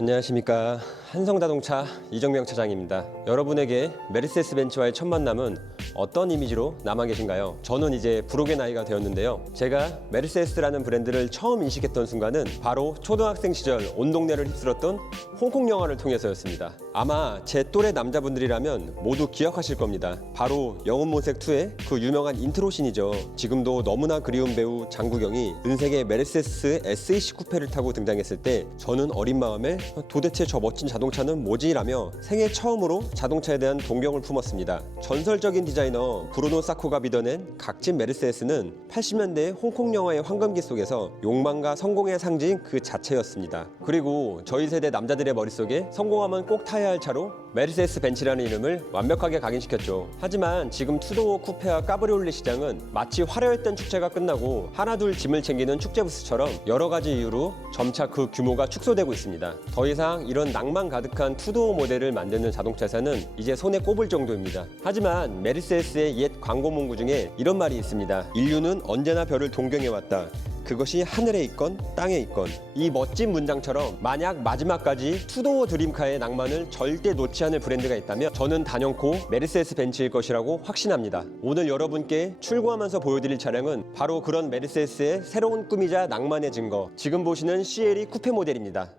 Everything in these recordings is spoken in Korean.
안녕하십니까 한성자동차 이정명 차장입니다. 여러분에게 메르세스 벤츠와의 첫 만남은 어떤 이미지로 남아 계신가요? 저는 이제 부록의 나이가 되었는데요. 제가 메르세스라는 브랜드를 처음 인식했던 순간은 바로 초등학생 시절 온 동네를 휩쓸었던 홍콩 영화를 통해서였습니다. 아마 제 또래 남자분들이라면 모두 기억하실 겁니다. 바로 영혼 모색 2의 그 유명한 인트로신이죠. 지금도 너무나 그리운 배우 장국영이 은색의 메르세스 SAC 쿠페를 타고 등장했을 때 저는 어린 마음에 도대체 저 멋진 자동차는 뭐지 라며 생애 처음으로 자동차에 대한 동경을 품었습니다. 전설적인 디자 이너 브루노 사코가 빚어낸 각진 메르세스는 80년대 홍콩 영화의 황금기 속에서 욕망과 성공의 상징 그 자체였습니다. 그리고 저희 세대 남자들의 머릿속에 성공하면 꼭 타야 할 차로 메르세스 벤츠라는 이름을 완벽하게 각인시켰죠. 하지만 지금 투도어 쿠페와 까브리올레 시장은 마치 화려했던 축제가 끝나고 하나둘 짐을 챙기는 축제 부스처럼 여러 가지 이유로 점차 그 규모가 축소되고 있습니다. 더 이상 이런 낭만 가득한 투도어 모델을 만드는 자동차사는 이제 손에 꼽을 정도입니다. 하지만 메르세스 의 옛 광고 문구 중에 이런 말이 있습니다. 인류는 언제나 별을 동경해왔다. 그것이 하늘에 있건 땅에 있건 이 멋진 문장처럼 만약 마지막까지 투도어 드림카의 낭만을 절대 놓지 않을 브랜드가 있다면 저는 단연코 메르세스 벤츠일 것이라고 확신합니다. 오늘 여러분께 출고하면서 보여드릴 차량은 바로 그런 메르세스의 새로운 꿈이자 낭만의 증거 지금 보시는 CLE 쿠페 모델입니다.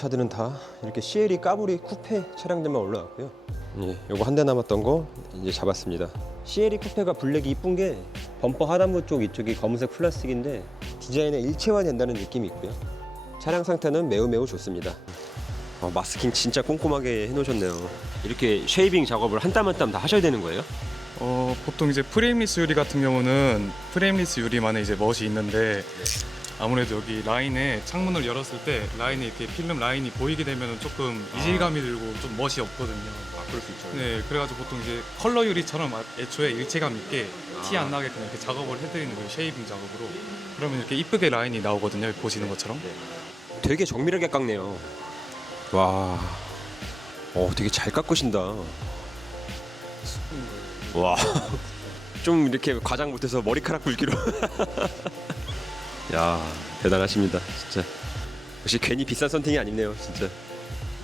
차들은 다 이렇게 CLE 까브리 쿠페 차량들만 올라왔고요. 예, 요거 한 대 남았던 거 이제 잡았습니다. CLE 쿠페가 블랙이 이쁜 게 범퍼 하단부 쪽 이쪽이 검은색 플라스틱인데 디자인에 일체화 된다는 느낌이 있고요. 차량 상태는 매우 매우 좋습니다. 어, 마스킹 진짜 꼼꼼하게 해놓으셨네요. 이렇게 쉐이빙 작업을 한 땀 한 땀 다 하셔야 되는 거예요? 어, 보통 이제 프레임리스 유리 같은 경우는 프레임리스 유리만의 이제 멋이 있는데 아무래도 여기 라인에 창문을 열었을 때 라인에 이렇게 필름 라인이 보이게 되면 조금 이질감이 들고 좀 멋이 없거든요. 아, 그럴 수 있죠. 네, 그래가지고 보통 이제 컬러 유리처럼 애초에 일체감 있게 티 안 나게끔 이렇게 작업을 해드리는 거예요. 쉐이빙 작업으로. 그러면 이렇게 이쁘게 라인이 나오거든요. 여기 보시는 것처럼. 되게 정밀하게 깎네요. 와, 어, 되게 잘 깎으신다. 와, 좀 이렇게 과장 못해서 머리카락 굵기로. 야, 대단하십니다, 진짜. 역시 괜히 비싼 선택이 아니네요, 진짜.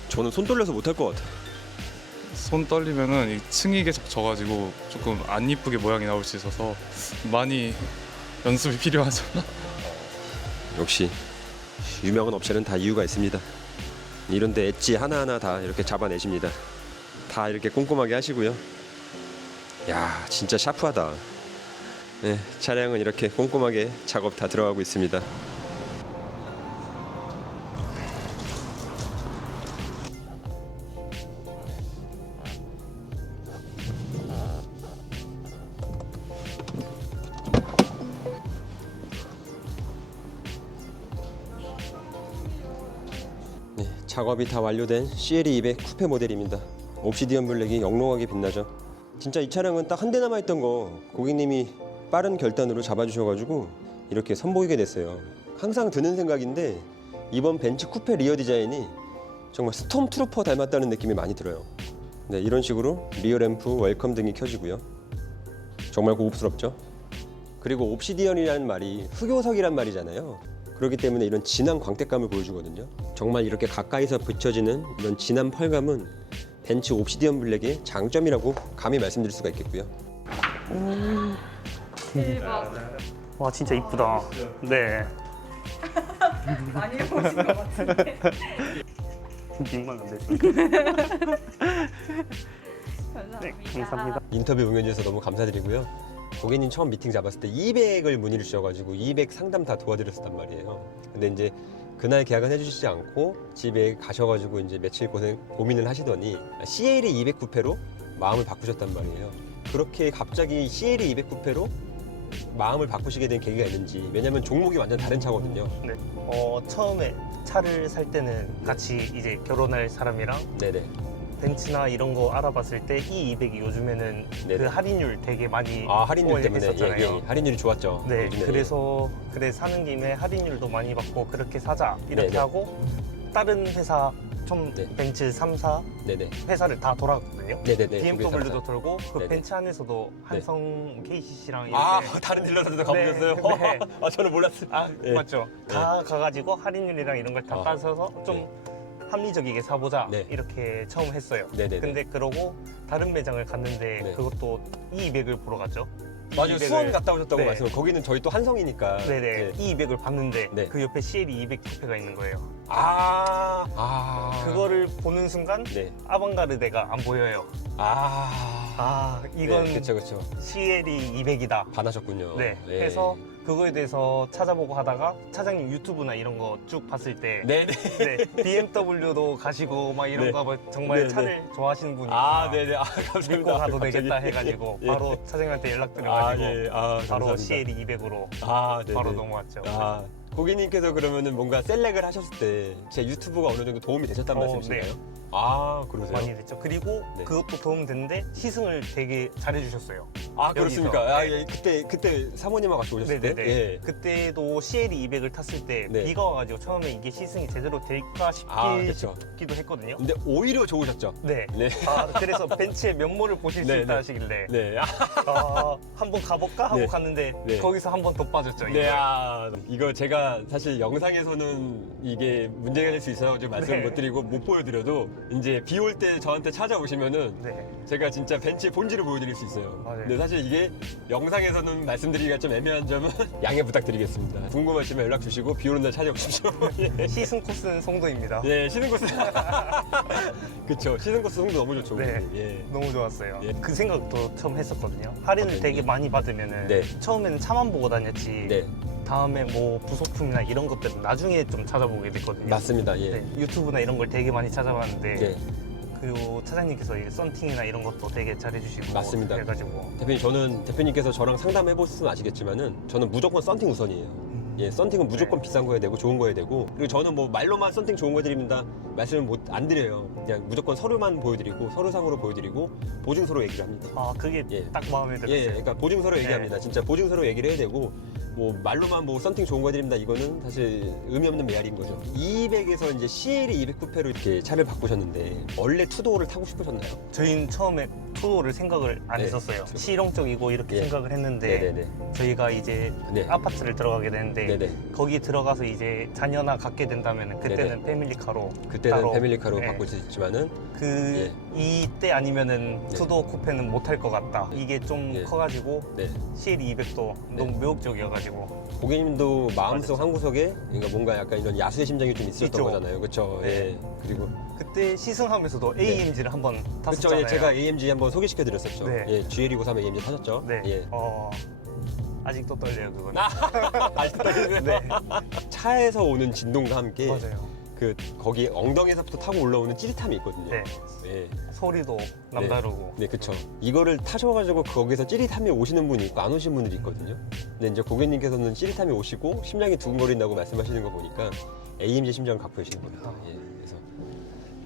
저는 손 떨려서 못할 것 같아. 손 떨리면은 이 층이 계속 져가지고 조금 안 이쁘게 모양이 나올 수 있어서 많이 연습이 필요하죠. 역시 유명한 업체는 다 이유가 있습니다. 이런데 엣지 하나하나 다 이렇게 잡아내십니다. 다 이렇게 꼼꼼하게 하시고요. 야, 진짜 샤프하다. 네, 차량은 이렇게 꼼꼼하게 작업 다 들어가고 있습니다. 네, 작업이 다 완료된 CLE 200 쿠페 모델입니다. 옵시디언 블랙이 영롱하게 빛나죠. 진짜 이 차량은 딱 한 대 남아있던 거 고객님이 빠른 결단으로 잡아주셔가지고 이렇게 선보이게 됐어요. 항상 드는 생각인데 이번 벤츠 쿠페 리어 디자인이 정말 스톰 트루퍼 닮았다는 느낌이 많이 들어요. 네, 이런 식으로 리어 램프, 웰컴 등이 켜지고요. 정말 고급스럽죠? 그리고 옵시디언이라는 말이 흑요석이란 말이잖아요. 그렇기 때문에 이런 진한 광택감을 보여주거든요. 정말 이렇게 가까이서 비춰지는 이런 진한 펄감은 벤츠 옵시디언 블랙의 장점이라고 감히 말씀드릴 수가 있겠고요. 와 진짜 이쁘다. 네. 많이 해보신 것 같은데. 6만 원 됐습니다. 감사합니다. 네, 감사합니다. 인터뷰 응해주셔서 너무 감사드리고요. 고객님 처음 미팅 잡았을 때 200을 문의를 주셔가지고 200 상담 다 도와드렸었단 말이에요. 근데 이제 그날 계약은 해주시지 않고 집에 가셔가지고 이제 며칠 고생, 고민을 하시더니 CL이 209패로 마음을 바꾸셨단 말이에요. 그렇게 갑자기 CL이 209패로 마음을 바꾸시게 된 계기가 있는지 왜냐면 종목이 완전 다른 차거든요. 네. 어, 처음에 차를 살 때는 같이 이제 결혼할 사람이랑 네네. 벤츠나 이런 거 알아봤을 때이 200이 요즘에는 네네. 그 할인율 되게 많이 아 할인율 때문에 예, 있었잖아요. 예, 할인율이 좋았죠. 네, 요즘에. 그래서 그래 사는 김에 할인율도 많이 받고 그렇게 사자 이렇게 네네. 하고 다른 회사 좀 네. 벤츠 3사 네네. 회사를 다 돌았거든요. 네네네. BMW도 돌고 그 네네. 벤츠 안에서도 한성 KCC랑 이렇게 아 다른 딜러들도 가보셨어요? 네, 네. 아 저는 몰랐어요. 아 네. 맞죠. 다 가가지고 할인율이랑 이런 걸다 아. 따져서 좀 합리적이게 사보자 네. 이렇게 처음 했어요. 네네네. 근데 그러고 다른 매장을 갔는데 네. 그것도 E200을 보러 갔죠. 맞아요. E200을 수원 갔다 오셨다고 네. 말씀. 거기는 저희 또 한성이니까. 네네 네. E200을 봤는데 네. 그 옆에 CLE 200 쿠페가 있는 거예요. 아. 아. 그거를 보는 순간 네. 아방가르데가 안 보여요. 아. 아 이건 네, 그렇죠, 그렇죠. CLE 200이다. 반하셨군요. 네. 해서 그거에 대해서 찾아보고 하다가 차장님 유튜브나 이런 거 쭉 봤을 때 네네. 네, BMW도 가시고 막 이런 네. 거뭐 정말 네, 차를 좋아하시는 분이 아, 네네. 아, 감사합니다. 믿고 가도 갑자기. 되겠다 해가지고 예. 바로 차장님한테 아, 연락 드려가지고 예. 아, 바로 감사합니다. CLE 200으로 아, 네네. 바로 넘어왔죠. 아, 고객님께서 그러면은 뭔가 셀렉을 하셨을 때 제 유튜브가 어느 정도 도움이 되셨단 어, 말씀이신가요? 아, 그러세요? 많이 됐죠. 그리고 네. 그것도 도움 됐는데 시승을 되게 잘해주셨어요. 아, 그렇습니까? 아, 네. 예. 그때 그때 사모님하고 같이 오셨을 때. 네네네. 예. 그때도 CLE 200을 탔을 때 네. 비가 와가지고 처음에 이게 시승이 제대로 될까 싶기, 아, 그렇죠. 싶기도 했거든요. 근데 오히려 좋으셨죠? 네. 네. 아, 그래서 벤츠의 면모를 보실 수 네, 있다 네. 하시길래 네. 아, 아, 한번 가볼까 하고 네. 갔는데 네. 거기서 한 번 더 빠졌죠. 네, 이거에. 아, 이거 제가 사실 영상에서는 이게 문제가 될 수 있어가지고 말씀을 네. 못 드리고 못 보여드려도 이제 비 올 때 저한테 찾아오시면은 네. 제가 진짜 벤츠의 본질을 보여드릴 수 있어요. 맞아요. 근데 사실 이게 영상에서는 말씀드리기가 좀 애매한 점은 양해 부탁드리겠습니다. 궁금하시면 연락 주시고 비 오는 날 찾아오십시오. 예. 시승 코스는 송도입니다. 예, 시승 코스. 그쵸. 시승 코스 송도 너무 좋죠. 네. 우리. 예. 너무 좋았어요. 예. 그 생각도 처음 했었거든요. 할인을 어떤 되게 게? 많이 받으면은 네. 처음에는 차만 보고 다녔지. 네, 다음에 뭐 부속품이나 이런 것들은 나중에 좀 찾아보게 됐거든요. 맞습니다. 예. 네, 유튜브나 이런 걸 되게 많이 찾아봤는데 네. 그리고 차장님께서 이 썬팅이나 이런 것도 되게 잘해주시고 맞습니다. 그래가지고 대표님 저는 대표님께서 저랑 상담해 보시면 아시겠지만은 저는 무조건 썬팅 우선이에요. 예, 썬팅은 무조건 네. 비싼 거야 되고 좋은 거야 되고 그리고 저는 뭐 말로만 썬팅 좋은 거 드립니다 말씀을 못 안 드려요. 그냥 무조건 서류만 보여드리고 서류상으로 보여드리고 보증서로 얘기를 합니다. 아 그게 예. 딱 마음에 들었어요. 예, 그러니까 보증서로 네. 얘기합니다. 진짜 보증서로 얘기를 해야 되고 뭐 말로만 뭐 썬팅 좋은 거 드립니다. 이거는 사실 의미 없는 메아리인 거죠. 200에서 이제 CL이 209패로 이렇게 차를 바꾸셨는데 원래 투도어를 타고 싶으셨나요? 저희는 처음에 투도를 생각을 안 네. 했었어요. 실용적이고 이렇게 예. 생각을 했는데 네네네. 저희가 이제 네. 아파트를 들어가게 되는데 네네. 거기 들어가서 이제 자녀나 갖게 된다면 그때는 패밀리카로 그때는 따로, 패밀리카로 네. 바꿀 수 있지만은 그 이때 아니면은 네. 투도 쿠페는 못할 것 같다. 이게 좀 네. 커가지고 네. CL 200도 너무 매혹적이어가지고 고객님도 마음속 한 구석에 그러니까 뭔가 약간 이런 야수의 심장이 좀 있었던 있죠. 거잖아요. 그렇죠. 네. 예. 그리고 그때 시승하면서도 네. AMG를 한번 그렇죠. 탔었잖아요. 예, 제가 AMG 한번 소개시켜 드렸었죠. 네. 예, GL293 AMG 타셨죠? 네. 예. 어, 아직도 떨려요 그거는. 아직도 떨리세요? 네. 차에서 오는 진동과 함께 맞아요. 그 거기 엉덩이에서부터 타고 올라오는 찌릿함이 있거든요. 네. 예. 소리도 남다르고. 네, 그쵸. 이거를 타셔가지고 거기서 찌릿함이 오시는 분이 있고 안 오신 분들이 있거든요. 근데 이제 고객님께서는 찌릿함이 오시고 심장이 두근거린다고 말씀하시는 거 보니까 AMG 심장을 갖고 계시는 겁니다. 예. 그래서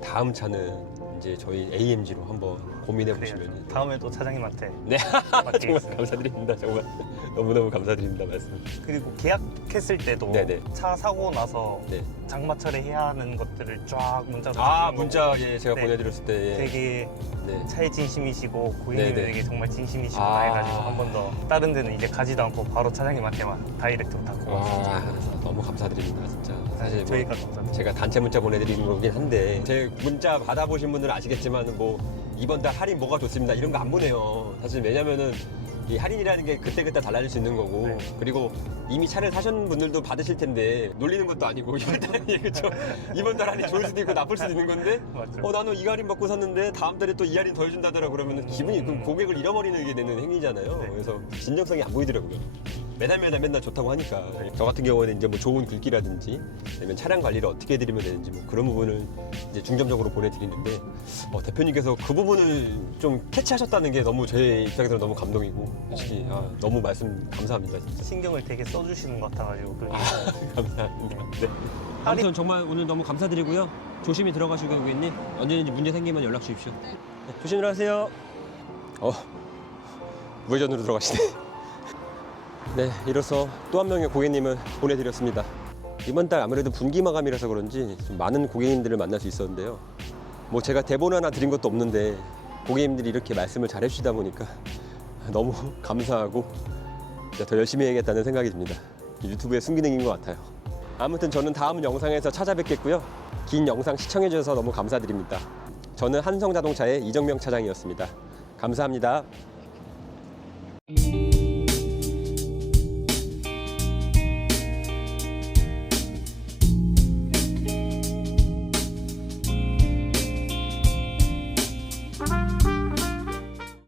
다음 차는 이제 저희 AMG로 한번 고민해. 보시면 다음에 또 차장님한테 네. 정말 맡기겠습니다. 감사드립니다. 정말 너무너무 감사드립니다. 말씀. 그리고 계약했을 때도 네네. 차 사고 나서 네. 장마 처리해야 하는 것들을 쫙 문자로 아 주시는 문자 예 제가 네. 보내드렸을 때 예. 되게 네. 차에 진심이시고 고객님이 네네. 되게 정말 진심이시구나 아. 해가지고 한 번 더 다른 데는 이제 가지도 않고 바로 차장님한테만 다이렉트로 다 고맙습니다. 와 너무 감사드립니다 진짜 사실 뭐 저희가 감사합니다. 제가 단체 문자 보내드리는 거긴 한데 제 문자 받아보신 분들은 아시겠지만 뭐 이번 달 할인 뭐가 좋습니다 이런 거 안 보내요 사실 왜냐면은 이 할인이라는 게 그때그때 달라질 수 있는 거고 네. 그리고 이미 차를 사신 분들도 받으실 텐데 놀리는 것도 아니고 이번 달이 그렇죠 이번 달 할인 좋을 수도 있고 나쁠 수도 있는 건데 맞죠. 어 나는 이 할인 받고 샀는데 다음 달에 또 이 할인 더 해준다더라 그러면 기분이 그럼 고객을 잃어버리는 게 되는 행위잖아요 네. 그래서 진정성이 안 보이더라고요 매달 매달 맨날 좋다고 하니까. 저 같은 경우는 이제 뭐 좋은 굵기라든지 아니면 차량 관리를 어떻게 해드리면 되는지 뭐 그런 부분을 이제 중점적으로 보내드리는데 어, 대표님께서 그 부분을 좀 캐치하셨다는 게 너무 제 입장에서는 너무 감동이고 솔직히 아, 너무 말씀 감사합니다 진짜. 신경을 되게 써주시는 것 같아가지고 그게. 감사합니다. 네. 아무튼 정말 오늘 너무 감사드리고요. 조심히 들어가시고 고객님. 언제든지 문제 생기면 연락 주십시오. 네, 조심히 들어가세요. 어 우회전으로 들어가시네 네, 이로써 또 한 명의 고객님을 보내드렸습니다. 이번 달 아무래도 분기 마감이라서 그런지 좀 많은 고객님들을 만날 수 있었는데요. 뭐 제가 대본 하나 드린 것도 없는데 고객님들이 이렇게 말씀을 잘 해주시다 보니까 너무 감사하고 더 열심히 해야겠다는 생각이 듭니다. 유튜브의 순기능인 것 같아요. 아무튼 저는 다음 영상에서 찾아뵙겠고요. 긴 영상 시청해주셔서 너무 감사드립니다. 저는 한성자동차의 이정명 차장이었습니다. 감사합니다.